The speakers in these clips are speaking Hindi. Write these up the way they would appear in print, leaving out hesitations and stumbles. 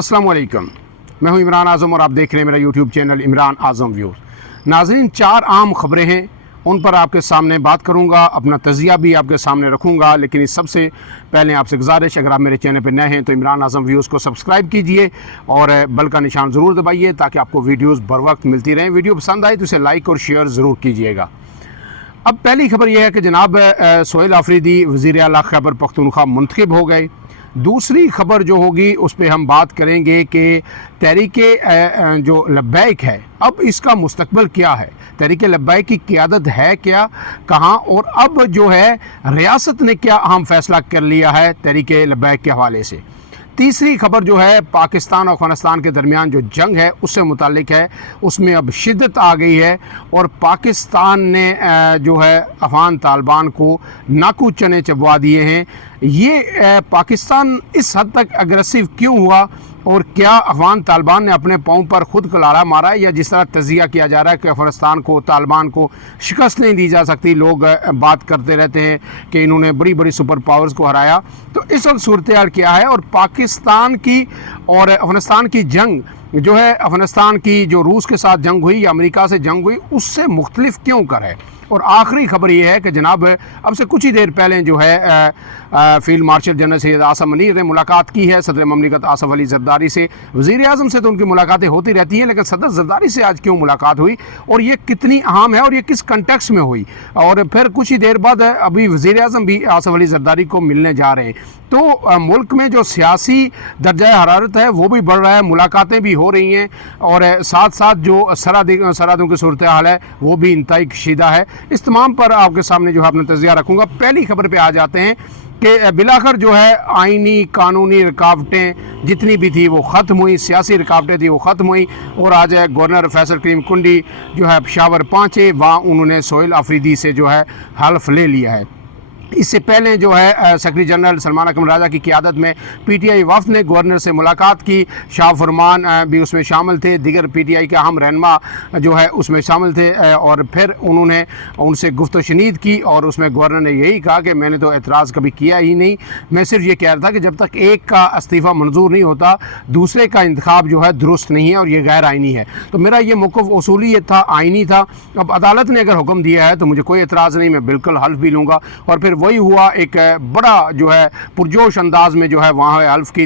अस्सलाम वालेकुम, मैं हूं इमरान आज़म और आप देख रहे हैं मेरा यूट्यूब चैनल इमरान आज़म व्यूज़। नाज़रीन, 4 आम ख़बरें हैं, उन पर आपके सामने बात करूंगा, अपना तज़िया भी आपके सामने रखूंगा। लेकिन इस सबसे पहले आपसे गुजारिश, अगर आप मेरे चैनल पर नए हैं तो इमरान आज़म व्यूज़ को सब्सक्राइब कीजिए और बेल का निशान ज़रूर दबाइए ताकि आपको वीडियोज़ बर वक्त मिलती रहें। वीडियो पसंद आए तो इसे लाइक और शेयर ज़रूर कीजिएगा। अब पहली खबर यह है कि जनाब सोहेल आफरीदी वज़ीर आला खैबर पख्तूनख्वा मुंतखब हो गए। दूसरी खबर जो होगी उस पर हम बात करेंगे कि तहरीके जो लब्बैक है, अब इसका मुस्तकबिल क्या है, तहरीके लब्बैक की क़यादत है क्या, कहाँ, और अब जो है रियासत ने क्या अहम फ़ैसला कर लिया है तहरीके लब्बैक के हवाले से। तीसरी खबर जो है पाकिस्तान और अफ़गानिस्तान के दरमियान जो जंग है उससे मुतालिक है, उसमें अब शिद्दत आ गई है और पाकिस्तान ने जो है अफ़गान तालिबान को नाकू चने चबवा दिए हैं। ये पाकिस्तान इस हद तक अग्रेसिव क्यों हुआ और क्या अफ़गान तालिबान ने अपने पाँव पर ख़ुद कुल्हाड़ा मारा है, या जिस तरह तज़िया किया जा रहा है कि अफ़गानिस्तान को तालिबान को शिकस्त नहीं दी जा सकती, लोग बात करते रहते हैं कि इन्होंने बड़ी बड़ी सुपर पावर्स को हराया। तो इस वक्त सूरत हाल क्या है और पाकिस्तान की और अफ़गानिस्तान की जंग जो है, अफ़गानिस्तान की जो रूस के साथ जंग हुई या अमेरिका से जंग हुई, उससे मुख्तलिफ क्यों कर है। और आखिरी खबर ये है कि जनाब अब से कुछ ही देर पहले जो है field marshal general Syed Asim Munir ने मुलाकात की है सदर ममलिकत आसफ अली ज़रदारी से। वज़ीर आज़म से तो उनकी मुलाकातें होती रहती हैं, लेकिन सदर ज़रदारी से आज क्यों मुलाकात हुई और ये कितनी अहम है और ये किस कंटेक्स्ट में हुई। और फिर कुछ ही देर बाद अभी वज़ीर आज़म भी आसफ अली ज़रदारी को मिलने जा रहे हैं। तो मुल्क में जो सियासी दर्जा हरारत है वो भी बढ़ रहा है, मुलाकातें भी हो रही हैं और साथ साथ जो सरहदों की सूरत हाल है वो भी इंतहाई कशीदा है। इस तमाम पर आपके सामने जो है अपना तज़िया रखूँगा। पहली खबर पे आ जाते हैं कि बिलाखिर जो है आइनी कानूनी रुकावटें जितनी भी थी वो ख़त्म हुई, सियासी रुकावटें थी वो ख़त्म हुई और आज गवर्नर फैसल करीम कुंडी जो है पेशावर पहुँचे, वहाँ उन्होंने सोहेल आफरीदी से जो है हल्फ ले लिया है। इससे पहले जो है सेक्रेटरी जनरल सलमान अकरम राजा की क़यादत में पीटीआई वफ़द ने गवर्नर से मुलाकात की, शाह फरमान भी उसमें शामिल थे, दीगर पीटीआई के अहम रहनुमा जो है उसमें शामिल थे और फिर उन्होंने उनसे गुफ्त शनीद की और उसमें गवर्नर ने यही कहा कि मैंने तो एतराज़ कभी किया ही नहीं, मैं सिर्फ ये कह रहा था कि जब तक एक का इस्तीफ़ा मंजूर नहीं होता दूसरे का इंतखाब जो है दुरुस्त नहीं है और ये गैर आइनी है। तो मेरा ये मौक़िफ़ उसूली था, आइनी था। अब अदालत ने अगर हुक्म दिया है तो मुझे कोई एतराज़ नहीं, मैं बिल्कुल हल्फ भी लूँगा। और फिर वही हुआ, एक बड़ा जो है पुरजोश अंदाज में जो है वहाँ हल्फ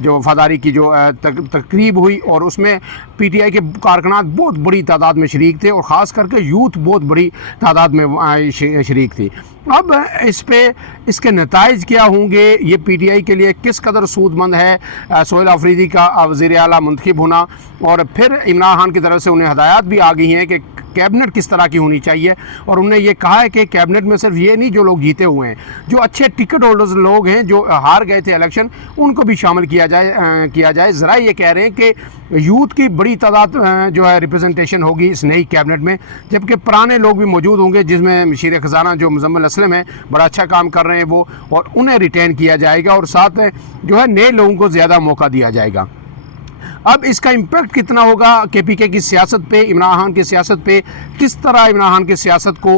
जो वफादारी की जो तकरीब हुई और उसमें पीटीआई के कारकुनान बहुत बड़ी तादाद में शरीक थे और ख़ास करके यूथ बहुत बड़ी तादाद में शरीक थी। अब इसके नताइज क्या होंगे, ये पीटीआई के लिए किस कदर सूदमंद है सोहेल आफरीदी का वज़ीर आला मुंतखब होना। और फिर इमरान खान की तरफ से उन्हें हदायत भी आ गई हैं कि कैबिनेट किस तरह की होनी चाहिए और उन्होंने ये कहा है कि कैबिनेट में सिर्फ ये नहीं जो लोग जीते हुए हैं, जो अच्छे टिकट होल्डर्स लोग हैं जो हार गए थे इलेक्शन, उनको भी शामिल किया जाए। ज़रा ये कह रहे हैं कि यूथ की बड़ी तादाद जो है रिप्रेजेंटेशन होगी इस नई कैबिनेट में, जबकि पुराने लोग भी मौजूद होंगे जिसमें मशीर ख़जाना जो मुज़म्मिल असलम है बड़ा अच्छा काम कर रहे हैं वो, और उन्हें रिटेन किया जाएगा और साथ जो है नए लोगों को ज़्यादा मौका दिया जाएगा। अब इसका इम्पैक्ट कितना होगा केपीके की सियासत पे, इमरान खान की सियासत पे, किस तरह इमरान खान की सियासत को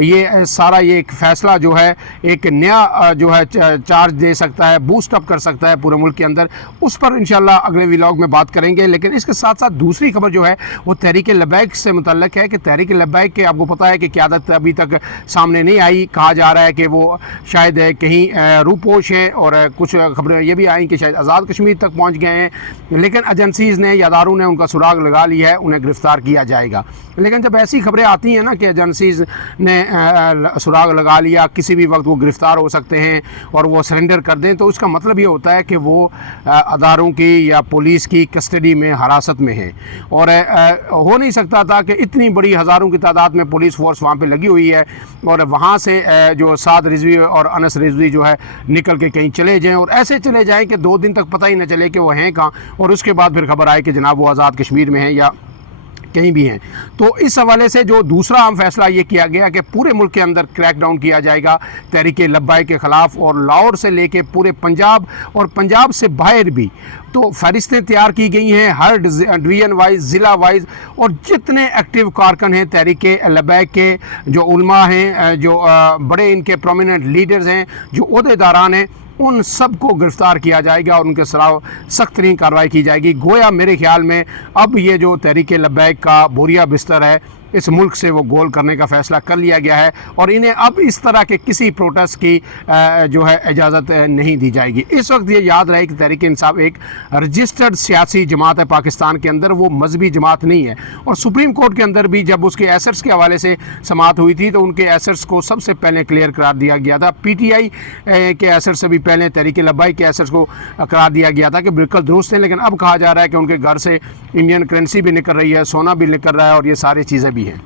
ये सारा ये एक फ़ैसला जो है एक नया जो है चार्ज दे सकता है, बूस्ट अप कर सकता है पूरे मुल्क के अंदर, उस पर इंशाल्लाह अगले व्लॉग में बात करेंगे। लेकिन इसके साथ साथ दूसरी खबर जो है वो तहरीक लब्बैक से मुतल्लक है कि तहरीक लब्बैक के आपको पता है कि क़यादत अभी तक सामने नहीं आई। कहा जा रहा है कि वो शायद कहीं रूपोश है और कुछ खबरें ये भी आई कि शायद आज़ाद कश्मीर तक पहुँच गए हैं, लेकिन एजेंसीज़ ने या अदारों ने उनका सुराग लगा लिया है, उन्हें गिरफ़्तार किया जाएगा। लेकिन जब ऐसी खबरें आती हैं ना कि एजेंसीज़ ने सुराग लगा लिया, किसी भी वक्त वो गिरफ़्तार हो सकते हैं और वो सरेंडर कर दें, तो उसका मतलब ये होता है कि वो अदारों की या पुलिस की कस्टडी में हिरासत में है। और हो नहीं सकता था कि इतनी बड़ी हज़ारों की तादाद में पुलिस फोर्स वहाँ पर लगी हुई है और वहाँ से जो साद रिजवी और अनस रिजवी जो है निकल के कहीं चले जाएँ और ऐसे चले जाएँ कि 2 दिन तक पता ही न चले कि वो हैं कहाँ, और उसके बाद फिर खबर आए कि जनाब वो आज़ाद कश्मीर में है या कहीं भी हैं। तो इस हवाले से जो दूसरा अहम फैसला ये किया गया कि पूरे मुल्क के अंदर क्रैकडाउन किया जाएगा तहरीक लब्बैक के ख़िलाफ़, और लाहौर से लेके पूरे पंजाब और पंजाब से बाहर भी तो फहरिस्तें तैयार की गई हैं हर डिवीज़न वाइज, ज़िला वाइज, और जितने एक्टिव कारकन हैं तहरीक लब्बैक के, जो उलमा हैं, जो बड़े इनके प्रोमिनेंट लीडर्स हैं, जो ओहदेदारान हैं, उन सबको गिरफ्तार किया जाएगा और उनके खिलाफ सख्त तरीन कार्रवाई की जाएगी। गोया मेरे ख्याल में अब ये जो तहरीक लब्बैक का बोरिया बिस्तर है, इस मुल्क से वो गोल करने का फ़ैसला कर लिया गया है और इन्हें अब इस तरह के किसी प्रोटेस्ट की जो है इजाज़त नहीं दी जाएगी। इस वक्त ये याद रहे कि तहरीक इंसाफ एक रजिस्टर्ड सियासी जमात है पाकिस्तान के अंदर, वो मजहबी जमात नहीं है। और सुप्रीम कोर्ट के अंदर भी जब उसके एसेट्स के हवाले से समाअत हुई थी तो उनके एसेट्स को सबसे पहले क्लियर करार दिया गया था। PTI के एसेट्स से भी पहले तहरीक लब्बैक के एसेट्स को करार दिया गया था कि बिल्कुल दुरुस्त हैं, लेकिन अब कहा जा रहा है कि उनके घर से इंडियन करेंसी भी निकल रही है, सोना भी निकल रहा है और ये सारी चीज़ें भी हैं।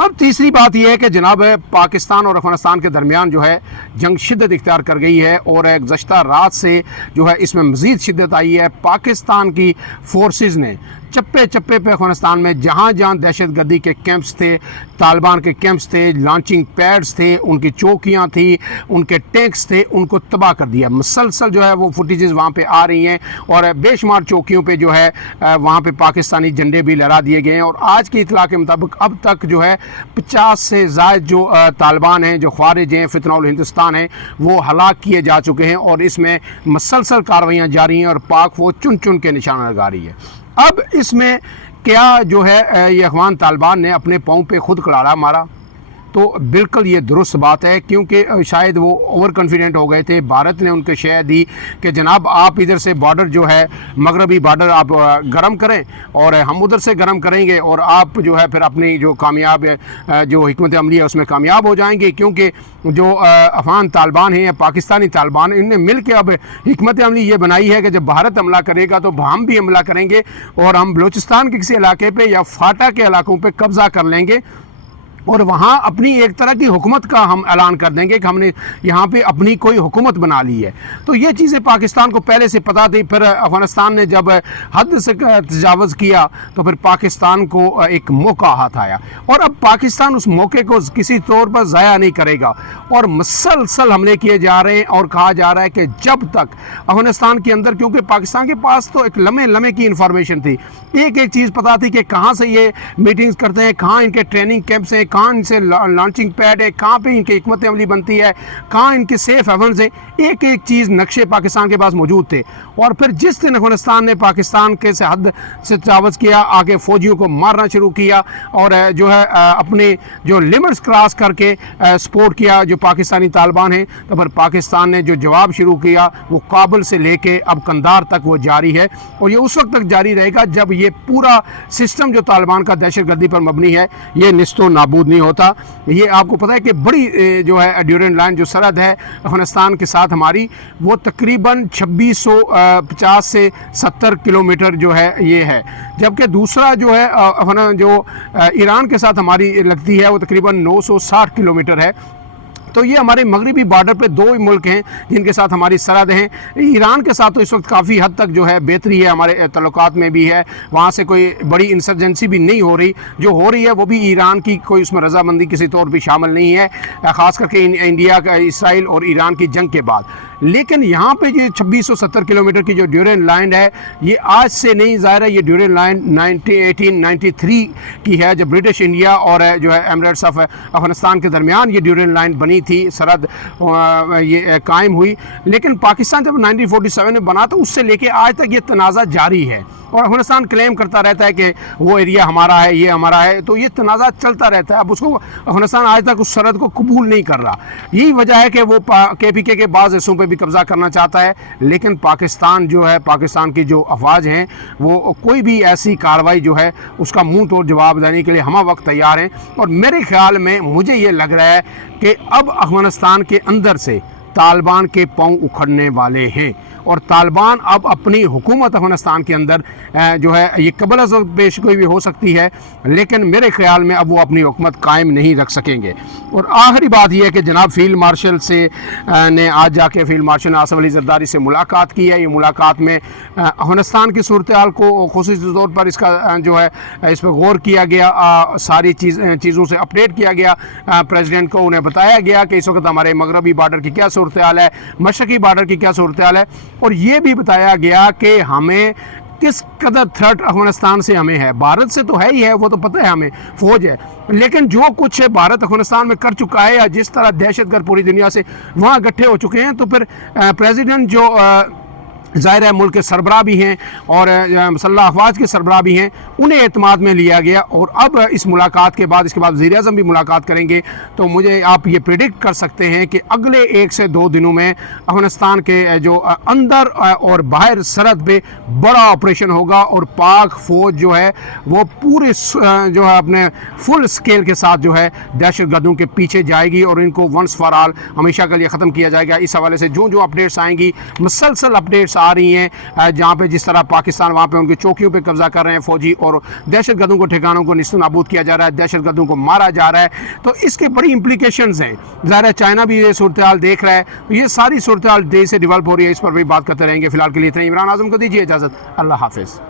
अब तीसरी बात यह है कि जनाब पाकिस्तान और अफगानिस्तान के दरमियान जो है जंग शिद्दत इख्तियार कर गई है और गुज़श्ता रात से जो है इसमें मज़ीद शिद्दत आई है। पाकिस्तान की फोर्सेस ने चप्पे चप्पे पे अफगानिस्तान में जहाँ जहाँ दहशतगर्दी के कैंप्स थे, तालिबान के कैंप्स थे, लॉन्चिंग पैड्स थे, उनकी चौकियाँ थी, उनके टैंक्स थे, उनको तबाह कर दिया। मुसलसल जो है वो फुटेजेस वहाँ पे आ रही हैं और बेशुमार चौकियों पे जो है वहाँ पे पाकिस्तानी झंडे भी लहरा दिए गए हैं। और आज की इतला के मुताबिक अब तक जो है 50 से ज़ायद जो तालिबान हैं, जो ख्वारिज हैं, फितनउल हिंदुस्तान हैं, वो हलाक किए जा चुके हैं और इसमें मुसलसल कार्रवाइयाँ जारी हैं और पाक वो चुन चुन के निशाना लगा रही है। अब इसमें क्या जो है ये अफगान तालिबान ने अपने पाँव पे खुद कलाड़ा मारा, तो बिल्कुल ये दुरुस्त बात है, क्योंकि शायद वो ओवर कॉन्फिडेंट हो गए थे। भारत ने उनको शय दी कि जनाब आप इधर से बॉर्डर जो है मगरबी बॉर्डर आप गर्म करें और हम उधर से गर्म करेंगे और आप जो है फिर अपनी जो कामयाब जो हिकमत अमली है उसमें कामयाब हो जाएंगे। क्योंकि जो अफगान तालिबान है या पाकिस्तानी तालिबान, इनने मिल के अब हिकमत अमली ये बनाई है कि जब भारत हमला करेगा तो हम भी हमला करेंगे और हम बलूचिस्तान के किसी इलाके पर या फाटा के इलाकों पर कब्ज़ा कर लेंगे और वहाँ अपनी एक तरह की हुकूमत का हम ऐलान कर देंगे कि हमने यहाँ पे अपनी कोई हुकूमत बना ली है। तो ये चीज़ें पाकिस्तान को पहले से पता थी। फिर अफगानिस्तान ने जब हद से तजावज़ किया तो फिर पाकिस्तान को एक मौका हाथ आया और अब पाकिस्तान उस मौके को किसी तौर पर ज़ाया नहीं करेगा और मुसलसल हमले किए जा रहे हैं। और कहा जा रहा है कि जब तक अफगानिस्तान के अंदर, क्योंकि पाकिस्तान के पास तो एक लम्हे लम्हे की इंफॉर्मेशन थी, एक एक चीज़ पता थी कि कहाँ से ये मीटिंग्स करते हैं, कहाँ इनके ट्रेनिंग कैंप्स हैं, कहाँ इनसे लॉन्चिंग पैड है, कहाँ पे इनकी हिकमत अमली बनती है, कहाँ इनके सेफ हेवन्स हैं, एक एक चीज़ नक्शे पाकिस्तान के पास मौजूद थे। और फिर जिस दिन अफगानिस्तान ने पाकिस्तान के से हद से तजावज़ किया, आगे फ़ौजियों को मारना शुरू किया और जो है अपने जो लिमिट्स क्रॉस करके सपोर्ट किया जो पाकिस्तानी तालिबान हैं, तो फिर पाकिस्तान ने जो जवाब शुरू किया वो काबुल से लेके अब कंधार तक वो जारी है और ये उस वक्त तक जारी रहेगा जब ये पूरा सिस्टम जो तालिबान का दहशतगर्दी पर मबनी है ये निस्तो नाबूद नहीं होता। ये आपको पता है कि बड़ी जो है ड्यूरेंट लाइन जो सरहद है अफगानिस्तान के साथ हमारी, वो तकरीबन 2650 से 70 किलोमीटर जो है ये है, जबकि दूसरा जो है जो ईरान के साथ हमारी लगती है वो तकरीबन 960 किलोमीटर है। तो ये हमारे मगरबी बॉर्डर पे दो ही मुल्क हैं जिनके साथ हमारी सरहद हैं। ईरान के साथ तो इस वक्त काफ़ी हद तक जो है बेहतरी है, हमारे तल्लुकात में भी है, वहाँ से कोई बड़ी इंसर्जेंसी भी नहीं हो रही। जो हो रही है वो भी ईरान की कोई उसमें रजामंदी किसी तौर पर शामिल नहीं है, ख़ास करके इंडिया का इसराइल और ईरान की जंग के बाद। लेकिन यहाँ पे जो 2670 किलोमीटर की जो ड्यूरेंट लाइन है ये आज से नहीं, ज़ाहिर है ये ड्यूरेंट लाइन 1893 की है जब ब्रिटिश इंडिया और जो है एमिरेट्स ऑफ अफगानिस्तान के दरमियान ये ड्यूरेंट लाइन बनी थी, सरहद ये कायम हुई। लेकिन पाकिस्तान जब 1947 में बना तो उससे लेके आज तक ये तनाज़ा जारी है और अफगानिस्तान क्लेम करता रहता है कि वो एरिया हमारा है, ये हमारा है, तो ये तनाज़ा चलता रहता है। अब उसको अफगानिस्तान आज तक उस सरहद को कबूल नहीं कर रहा। यही वजह है कि वो KPK के बाज़ हिस्सों पे भी कब्ज़ा करना चाहता है, लेकिन पाकिस्तान जो है, पाकिस्तान की जो अफवाज हैं वो कोई भी ऐसी कार्रवाई जो है उसका मुंह तोड़ जवाब देने के लिए हम वक्त तैयार हैं। और मेरे ख्याल में मुझे ये लग रहा है कि अब अफगानिस्तान के अंदर से तालिबान के पाँव उखड़ने वाले हैं और तालिबान अब अपनी हुकूमत अफगानिस्तान के अंदर जो है ये कबल अज़ पेश कोई भी हो सकती है, लेकिन मेरे ख्याल में अब वो अपनी हुकूमत कायम नहीं रख सकेंगे। और आखिरी बात यह है कि जनाब फील्ड मार्शल से ने आज जाके फील्ड मार्शल आसिफ अली जरदारी से मुलाकात की है। ये मुलाकात में अफगानिस्तान की सूरत हाल को खुसूसी तौर पर इसका जो है इस पर गौर किया गया, सारी चीज़ों से अपडेट किया गया। प्रेसिडेंट को उन्हें बताया गया कि इस वक्त हमारे मगरबी बार्डर की क्या सूरत हाल है, मशरक़ी बार्डर की क्या सूरत हाल है, और ये भी बताया गया कि हमें किस कदर थ्रेट अफगानिस्तान से हमें है। भारत से तो है ही है, वो तो पता है हमें, फौज है, लेकिन जो कुछ भारत अफगानिस्तान में कर चुका है या जिस तरह दहशतगर्द पूरी दुनिया से वहाँ इकट्ठे हो चुके हैं, तो फिर प्रेसिडेंट जो ज़ाहिर है मुल्क के सरबराह भी हैं और मुसल्लह अफवाज के सरबराह भी हैं, उन्हें एतमाद में लिया गया। और अब इस मुलाकात के बाद, इसके बाद वज़ीर-ए-आज़म भी मुलाकात करेंगे, तो मुझे आप ये प्रिडिक्ट कर सकते हैं कि अगले 1 से 2 दिनों में अफगानिस्तान के जो अंदर और बाहर सरहद पे बड़ा ऑपरेशन होगा और पाक फ़ौज जो है वो पूरे जो है अपने फुल स्केल के साथ जो है दहशतगर्दों के पीछे जाएगी और इनको वंस फॉर ऑल हमेशा के लिए ख़त्म किया जाएगा। इस हवाले से जो जो अपडेट्स आएंगी, मुसलसल अपडेट्स आ रही हैं, जहाँ पे जिस तरह पाकिस्तान वहाँ पे उनकी चौकियों पे कब्जा कर रहे हैं फौजी और दहशतगर्दों को ठिकानों को निस्त नाबूद किया जा रहा है, दहशतगर्दों को मारा जा रहा है, तो इसके बड़ी इंप्लीकेशंस हैं। ज़ाहिर है चाइना भी ये सूरत हाल देख रहा है, तो ये सारी सूरत हाल देश से डेवलप हो रही है, इस पर भी बात करते रहेंगे। फिलहाल के लिए इतना। इमरान आज़म को दीजिए इजाज़त, अल्लाह हाफिज़।